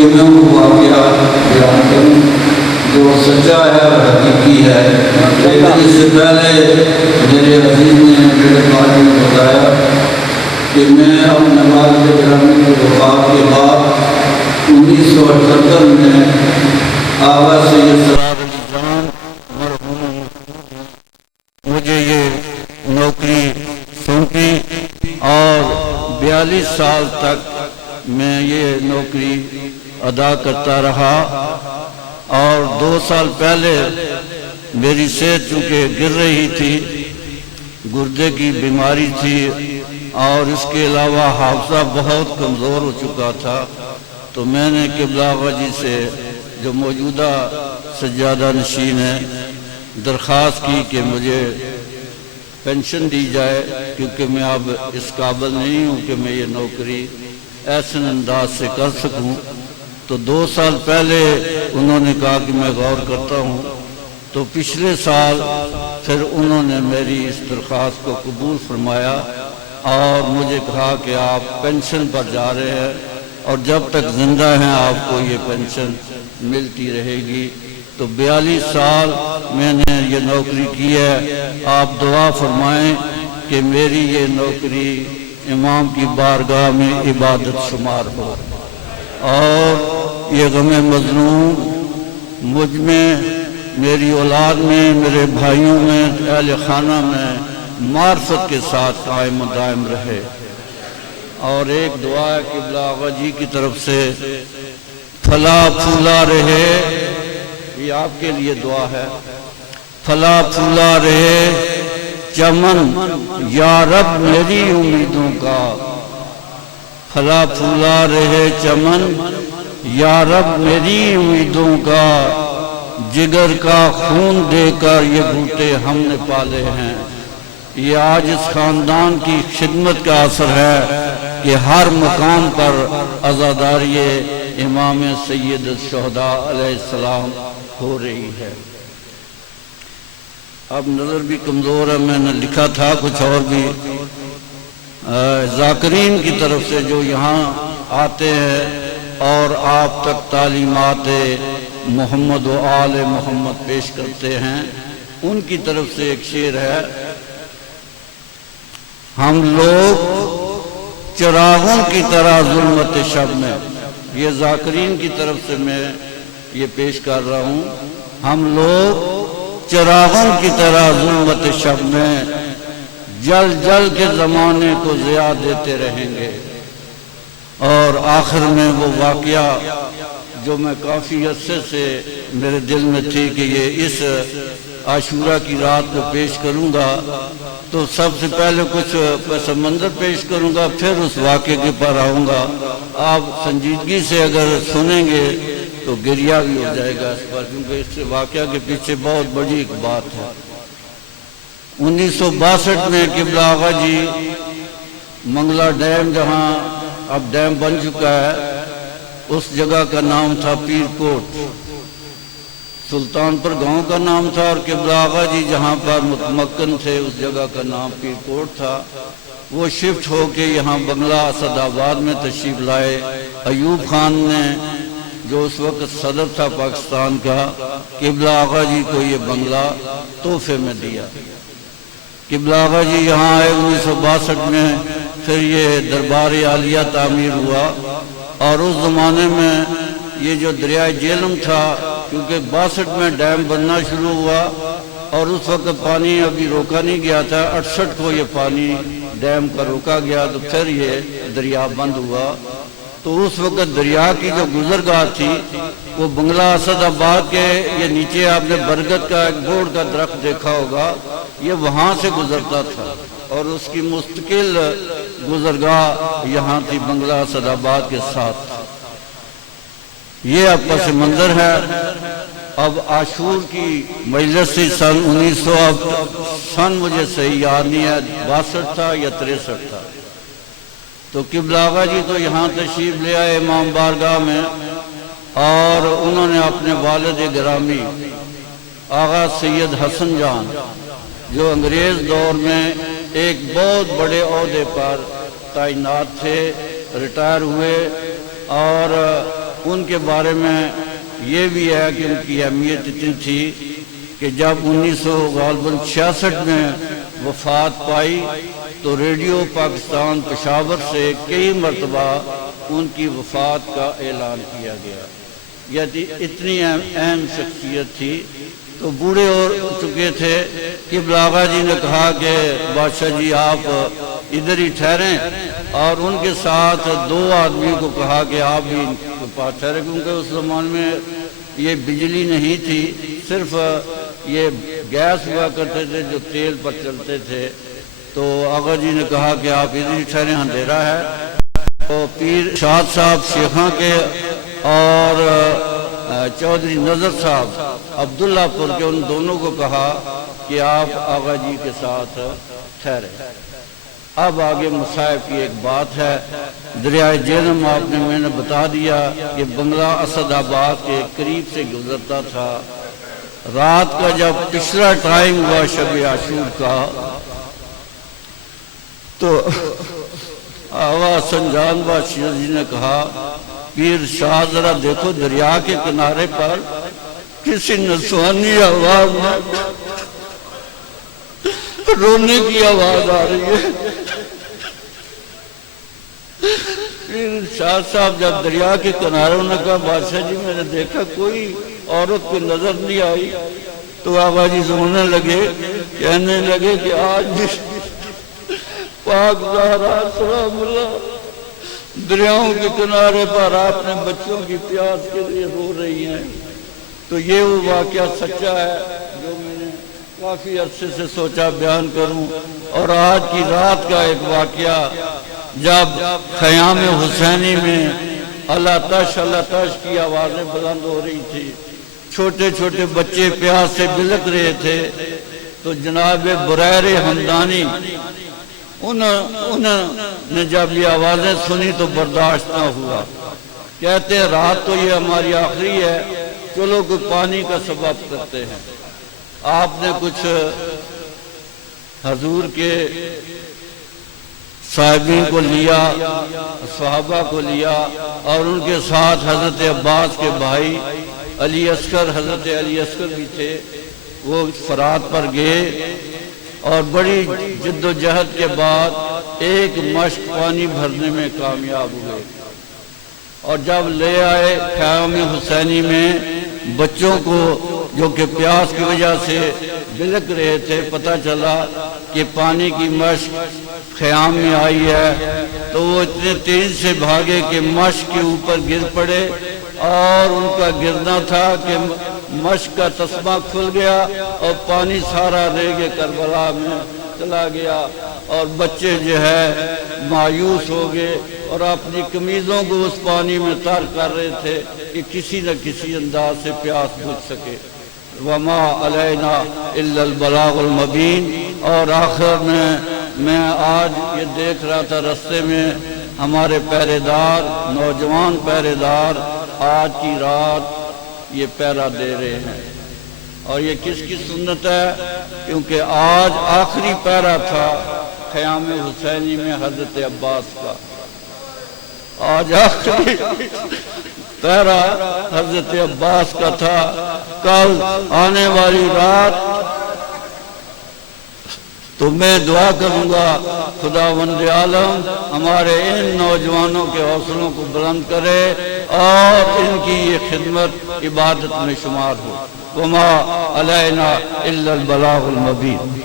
کہ میں وہ واقعہ بیان کروں جو سچا ہے اور حقیقی ہے۔ لیکن اس سے پہلے میرے عزیز نے میرے بھائی نے بتایا کہ میں اپنے والد گرامی کی وفات کے بعد 1978 میں آغا سید سرار علی جان مرحوم مجھے یہ نوکری سونپی اور 42 سال تک میں یہ نوکری ادا کرتا رہا، اور 2 سال پہلے میری صحت چونکہ گر رہی تھی، گردے کی بیماری تھی، اور اس کے علاوہ حافظہ بہت کمزور ہو چکا تھا، تو میں نے قبلہ آغا جی سے جو موجودہ سجادہ نشین ہے درخواست کی کہ مجھے پینشن دی جائے، کیونکہ میں اب اس قابل نہیں ہوں کہ میں یہ نوکری ایسے انداز سے کر سکوں۔ تو 2 سال پہلے انہوں نے کہا کہ میں غور کرتا ہوں، تو پچھلے سال پھر انہوں نے میری اس درخواست کو قبول فرمایا اور مجھے کہا کہ آپ پینشن پر جا رہے ہیں اور جب تک زندہ ہیں آپ کو یہ پینشن ملتی رہے گی۔ تو 42 سال میں نے یہ نوکری کی ہے، آپ دعا فرمائیں کہ میری یہ نوکری امام کی بارگاہ میں عبادت شمار ہو، اور یہ غم مظلوم مجھ میں، میری اولاد میں، میرے بھائیوں میں، اہل خانہ میں معرفت کے ساتھ قائم و دائم رہے۔ اور ایک دعا ہے قبلہ آغا جی کی طرف سے، پھلا پھولا رہے، یہ آپ کے لیے دعا ہے، پھلا پھولا رہے چمن یا رب میری امیدوں کا، پھلا پھولا رہے چمن یا رب میری امیدوں کا، جگر کا خون دے کر یہ بوٹے ہم نے پالے ہیں۔ یہ آج اس خاندان کی خدمت کا اثر ہے کہ ہر مقام پر عزاداری امام سید الشہداء علیہ السلام ہو رہی ہے۔ اب نظر بھی کمزور ہے، میں نے لکھا تھا کچھ اور بھی، ذاکرین کی طرف سے جو یہاں آتے ہیں اور آپ تک تعلیمات محمد و آل محمد پیش کرتے ہیں، ان کی طرف سے ایک شعر ہے، ہم لوگ چراغوں کی طرح ظلمت شب میں، یہ ذاکرین کی طرف سے میں یہ پیش کر رہا ہوں، ہم لوگ چراغوں کی طرح ظلمت شب میں جل جل کے زمانے کو ضیاء دیتے رہیں گے۔ اور آخر میں وہ واقعہ جو میں کافی عرصے سے میرے دل میں تھی کہ یہ اس عاشورہ کی رات کو پیش کروں گا، تو سب سے پہلے کچھ پس منظر پیش کروں گا، پھر اس واقعے کے پر آؤں گا۔ آپ سنجیدگی سے اگر سنیں گے تو گریہ بھی ہو جائے گا اس پر، کیونکہ اس واقعہ کے پیچھے بہت بڑی ایک بات ہے۔ 1962 میں قبلہ آغا جی منگلہ ڈیم، جہاں اب ڈیم بن چکا ہے، اس جگہ کا نام تھا پیر کوٹ، سلطان پور گاؤں کا نام تھا، اور قبلہ آغا جی جہاں پر متمکن تھے اس جگہ کا نام پیر کوٹ تھا۔ وہ شفٹ ہو کے یہاں بنگلہ اسد آباد میں تشریف لائے۔ ایوب خان نے جو اس وقت صدر تھا پاکستان کا، قبلہ آغا جی کو یہ بنگلہ تحفے میں دیا۔ قبلہ آغا جی یہاں آئے 1962 میں، پھر یہ دربار عالیہ تعمیر ہوا، اور اس زمانے میں یہ جو دریائے جہلم تھا، کیونکہ 62 میں ڈیم بننا شروع ہوا اور اس وقت پانی ابھی روکا نہیں گیا تھا، 68 کو یہ پانی ڈیم کا روکا گیا، تو پھر یہ دریا بند ہوا۔ تو اس وقت دریا کی جو گزرگاہ تھی وہ بنگلہ اسد آباد کے، یہ نیچے آپ نے برگد کا ایک بوڑ کا درخت دیکھا ہوگا، یہ وہاں سے گزرتا تھا، اور اس کی مستقل گزرگاہ یہاں تھی بنگلہ اسد آباد کے ساتھ۔ یہ اب پس منظر ہے۔ اب عاشور کی مجلس سے سن 1900، سن مجھے صحیح یاد نہیں ہے، 62 تھا یا 63 تھا، تو قبلہ آغا جی تو یہاں تشریف لے آئے امام بارگاہ میں، اور انہوں نے اپنے والد گرامی آغا سید حسن جان، جو انگریز دور میں ایک بہت بڑے عہدے پر تعینات تھے، ریٹائر ہوئے، اور ان کے بارے میں یہ بھی ہے کہ ان کی اہمیت اتنی تھی کہ جب 1966 میں وفات پائی تو ریڈیو پاکستان پشاور سے کئی مرتبہ ان کی وفات کا اعلان کیا گیا. یعنی اتنی اہم شخصیت تھی. تو بوڑھے ہو چکے تھے کہ آغا جی نے کہا کہ بادشاہ جی آپ ادھر ہی ٹھہریں، اور ان کے ساتھ 2 آدمی کو کہا کہ آپ بھی ان کے پاس ٹھہریں، کیونکہ اس زمان میں یہ بجلی نہیں تھی، صرف یہ گیس ہوا کرتے تھے جو تیل پر چلتے تھے. تو آغا جی نے کہا کہ آپ ادھر ہی ٹھہریں، اندھیرا ہے. تو پیر شاد صاحب شیخاں کے اور چودھری نظر صاحب عبداللہ پور کے، ان دونوں کو کہا کہ آپ آغا جی کے ساتھ ٹھہرے. اب آگے مصائب کی ایک بات ہے. دریائے جہلم آپ نے میں نے بتا دیا کہ بنگلہ اسد آباد کے قریب سے گزرتا تھا. رات کا جب پچھلا ٹائم ہوا شب عاشور کا، تو آواز سنجان بادشاہ جی نے کہا پیر شاہ ذرا دیکھو دریا کے کنارے پر کسی نسوانی آواز میں رونے کی آواز آ رہی ہے. پیر شاہ صاحب جب دریا کے کنارے، انہوں نے کہا بادشاہ جی میں نے دیکھا کوئی عورت کو نظر نہیں آئی. تو آبا جی سننے لگے، کہنے لگے کہ آج بھی پاک زہرا سلام اللہ دریاؤں کے کنارے پر اپنے بچوں کی پیاس کے لیے رو رہی ہیں. تو یہ وہ واقعہ سچا ہے جو میں نے کافی عرصے سے سوچا بیان کروں. اور آج کی رات کا ایک واقعہ، جب خیام حسینی میں اللہ تش کی آوازیں بلند ہو رہی تھی، چھوٹے چھوٹے بچے پیاس سے بلک رہے تھے، تو جناب بریر حمدانی انہوں نے جب یہ آوازیں سنی تو برداشت نہ ہوا. کہتے ہیں رات تو یہ ہماری آخری ہے، چلو کوئی پانی کا سبب کرتے ہیں. آپ نے کچھ حضور کے صاحبین کو لیا، صحابہ کو لیا، اور ان کے ساتھ حضرت عباس کے بھائی علی اصغر، حضرت علی اصغر بھی تھے. وہ فرات پر گئے اور بڑی جد و جہد کے بعد ایک مشک پانی بھرنے میں کامیاب ہوئے. اور جب لے آئے خیام حسینی میں بچوں کو جو کہ پیاس کی وجہ سے بلک رہے تھے، پتہ چلا کہ پانی کی مشک خیام میں آئی ہے، تو وہ اتنے تیز سے بھاگے کہ مشک کے اوپر گر پڑے، اور ان کا گرنا تھا کہ مشک کا تسمہ کھل گیا اور پانی سارا ریگ کربلا میں چلا گیا. اور بچے جو ہے مایوس ہو گئے اور اپنی قمیضوں کو اس پانی میں تر کر رہے تھے کہ کسی نہ کسی انداز سے پیاس بجھ سکے. وما علینا الا البلاغ المبین. اور آخر میں آج یہ دیکھ رہا تھا رستے میں ہمارے پہرے دار، نوجوان پہرے دار آج کی رات یہ پہرا دے رہے ہیں. اور یہ کس کی سنت ہے؟ کیونکہ آج آخری پہرا تھا خیام حسینی میں حضرت عباس کا. آج آخری پہرا حضرت عباس کا تھا. کل آنے والی رات تو میں دعا کروں گا خداوند عالم ہمارے ان نوجوانوں کے حوصلوں کو بلند کرے اور ان کی یہ خدمت عبادت میں شمار ہو. وما علینا الا البلاغ المبین.